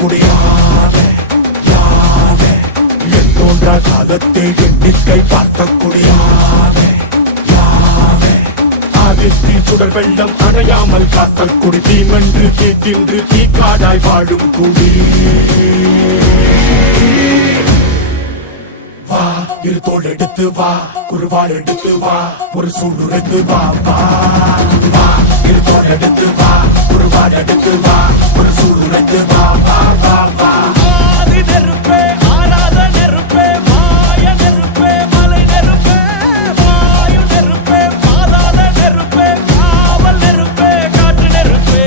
காத்தக்குடி என் தோன்றா காலத்தை எண்ணிக்கை பார்த்தக்குடி ஆதித்தின் சுடர் வெள்ளம் அணையாமல் காத்தக்குடி தீமென்று தீ தின்று தீ காடாய் வாழும் குடி வா இரு தோள் எடுத்து வா குருவாள் எடுத்து வா ஒரு சூடுரைத்து வா வா வா இரு தோள் எடுத்து வா குருவாள் எடுத்து வா ஒரு சூடுரைத்து வா வா வா வா ஆதி நெருப்பே ஆராத நெருப்பே மாய நெருப்பே மலை நெருப்பே வாயு நெருப்பே பாதாள நெருப்பே காவல் நெருப்பே காற்று நெருப்பே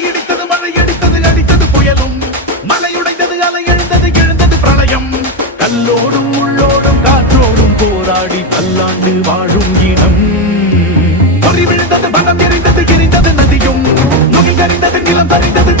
இடித்தது மழை அடித்தது அடித்தது புயலும் மலையுடைந்தது அலை எழுந்தது எழுந்தது பிரளயம் கல்லோடும் உள்ளோடும் காற்றோடும் போராடி பல்லாண்டு வாழும் இனம் பொறி விழுந்தது பணம் எரிந்தது எரிந்தது நதியும் நுகி கறிந்தது நிலம் தரிந்தது